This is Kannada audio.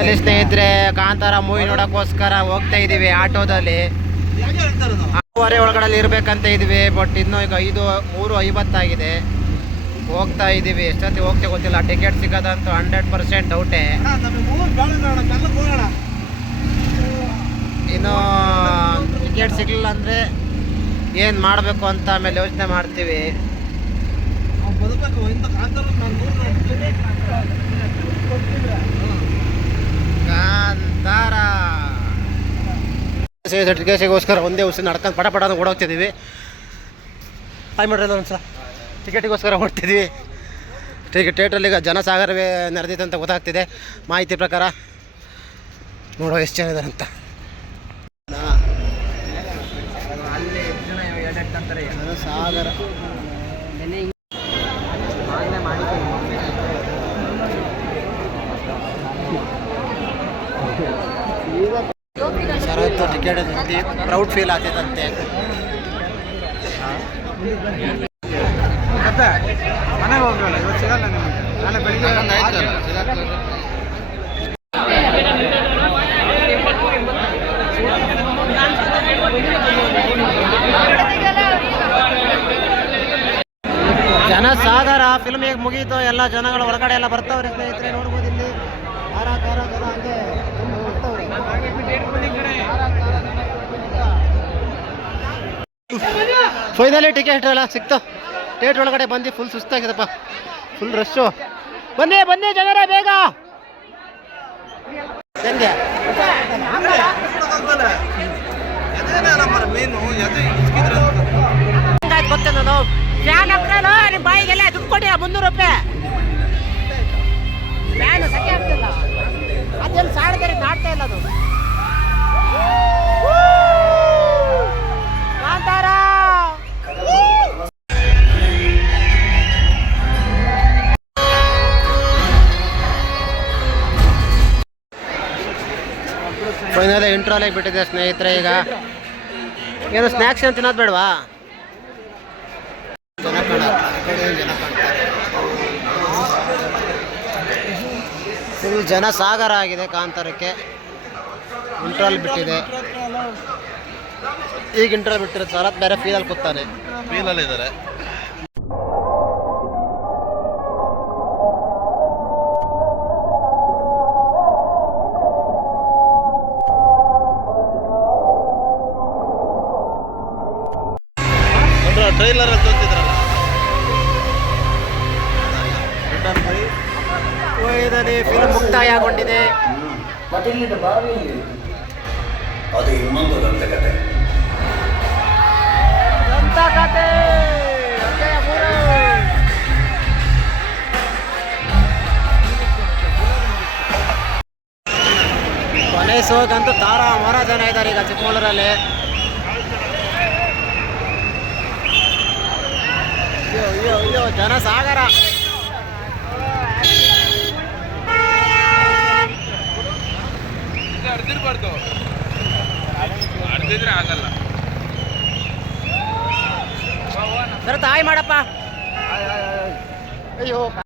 ಅಲ್ಲಿ ಸ್ನೇಹಿತರೆ, ಕಾಂತಾರ ಮೂವಿ ನೋಡೋಕ್ಕೋಸ್ಕರ ಹೋಗ್ತಾ ಇದೀವಿ ಆಟೋದಲ್ಲಿ. ಆರೂವರೆ ಒಳಗಡೆ ಇರ್ಬೇಕಂತ ಇದೀವಿ ಬಟ್ ಇನ್ನು ಈಗ ಐದು, ಮೂರು ಐವತ್ತಾಗಿದೆ. ಹೋಗ್ತಾ ಇದೀವಿ. ಎಷ್ಟೊತ್ತಿ ಹೋಗ್ತಾ ಗೊತ್ತಿಲ್ಲ. ಟಿಕೆಟ್ ಸಿಗೋದಂತೂ ಹಂಡ್ರೆಡ್ ಪರ್ಸೆಂಟ್ ಡೌಟೇ. ಇನ್ನು ಟಿಕೆಟ್ ಸಿಗಲಿಲ್ಲ ಅಂದರೆ ಏನು ಮಾಡಬೇಕು ಅಂತ ಆಮೇಲೆ ಯೋಚನೆ ಮಾಡ್ತೀವಿ ಕಾಂತಾರ ಟಿಕೆಟ್ಸಿಗೋಸ್ಕರ ಒಂದೇ ಉಸಿ ನಡ್ಕೊಂಡು ಪಟ ಪಟ ಓಡೋಗ್ತಿದ್ದೀವಿ ಹಾಯ್ ಒಂದು ಒಂದ್ಸಲ ಟಿಕೆಟಿಗೋಸ್ಕರ ಓಡ್ತಿದ್ವಿ ಟಿಕೆಟ್ ಥಿಯೇಟ್ರಲ್ಲಿ ಈಗ ಜನಸಾಗರವೇ ನಡೆದಿದೆ ಅಂತ ಗೊತ್ತಾಗ್ತಿದೆ. ಮಾಹಿತಿ ಪ್ರಕಾರ ನೋಡೋ ಎಷ್ಟು ಜನ ಇದ್ದಾರೆ ಅಂತ. ಜನಸಾಗರ. ಜೊತೆ ಪ್ರೌಡ್ ಫೀಲ್ ಆಗ್ತೈತಂತೆ ಮನೆಗೆ ಹೋಗಲ್ಲ ಇವತ್ತು ಸಿಗಲ್ಲ ನಿಮಗೆ. ನಾಳೆ ಬೆಳಿಗ್ಗೆ ಜನಸಾಗರ ಫಿಲ್ಮ್ ಈಗ ಮುಗೀತು ಎಲ್ಲ ಜನಗಳು ಹೊರಗಡೆ ಎಲ್ಲ ಬರ್ತಾವ್ರಿ ಸ್ನೇಹಿತರೆ ನೋಡ್ಬೋದು ಇಲ್ಲಿ. ಕಾರ ಕಾರ ಕಾರ ಹಂಗೆ ತುಂಬ ಹೋಗ್ತಾವ್ರೆ. ಫೈನಲಿ ಟಿಕೆಟ್ ಎಲ್ಲ ಸಿಕ್ತು. ಟೇಟ್ ಒಳಗಡೆ ಬಂದು ಫುಲ್ ಸುಸ್ತಾಗಿದೆಪ್ಪ ಫುಲ್ ರಶ್ಶು ಬನ್ನಿ ಬನ್ನಿ ಜನರ ಬೇಗ. ಹೆಂಗೆ? ಗೊತ್ತೇ ನಾನು. ಫ್ಯಾನ್ ಹಾಕ್ತಾನೋ ನಿಮ್ಮ ಬಾಯಿಗೆಲ್ಲ ದುಡ್ಡು ಕೊಟ್ಟಿಲ್ಲ ಮುನ್ನೂರು ರೂಪಾಯಿ. ಫ್ಯಾನ್ ಸಖೆ ಆಗ್ತಿಲ್ಲ. ಅದೇನು ಸಾಡಿದರೆ ನಾಡ್ತಾ ಇಲ್ಲ ಅದು. ಫೈನಲ್ ಇಂಟ್ರೋಲ್ ಬಿಟ್ಟಿದೆ ಸ್ನೇಹಿತರೆ ಈಗ. ಏನು ಸ್ನ್ಯಾಕ್ಸ್ ಏನು ತಿನ್ನೋದು ಬೇಡವಾ? ಇದು ಜನ ಸಾಗರ ಆಗಿದೆ ಕಾಂತಾರಕ್ಕೆ. ಇಂಟ್ರಲ್ ಬಿಟ್ಟಿದೆ. ಈಗ ಇಂಟ್ರಲ್ ಬಿಟ್ಟಿರೋ ಸರತ್ ಬೇರೆ ಫೀಲಲ್ಲಿ ಕೂತಾನೆ. ಫೀಲಲ್ಲಿ ಇದ್ದಾರೆ ಟ್ರೈಲರ್ ತೋರಿಸಿದ್ರಲ್ಲ. ಫೈನಲಿ ಫಿಲ್ಮ್ ಮುಕ್ತಾಯಗೊಂಡಿದೆ. ಅದು ಇನ್ನೊಂದು ದಂತಕತೆ ಮೂರು. ಕೊನೆ ಸೋಗಂತೂ ತಾರಾ ಮಹಾರಾಜನ ಜನ ಇದ್ದಾರೆ ಈಗ ಚಿಕ್ಕಮಗಳೂರಲ್ಲಿ ಅಯ್ಯೋ ಅಯ್ಯೋ ಅಯ್ಯೋ ಜನ ಸಾಗರ ಅರ್ದಿರ್ಬಾರ್ದು ಅರ್ದಿದ್ರೆ ಆಗಲ್ಲ. ಸರ್ ತಾಯಿ ಮಾಡಪ್ಪ. ಅಯ್ಯೋ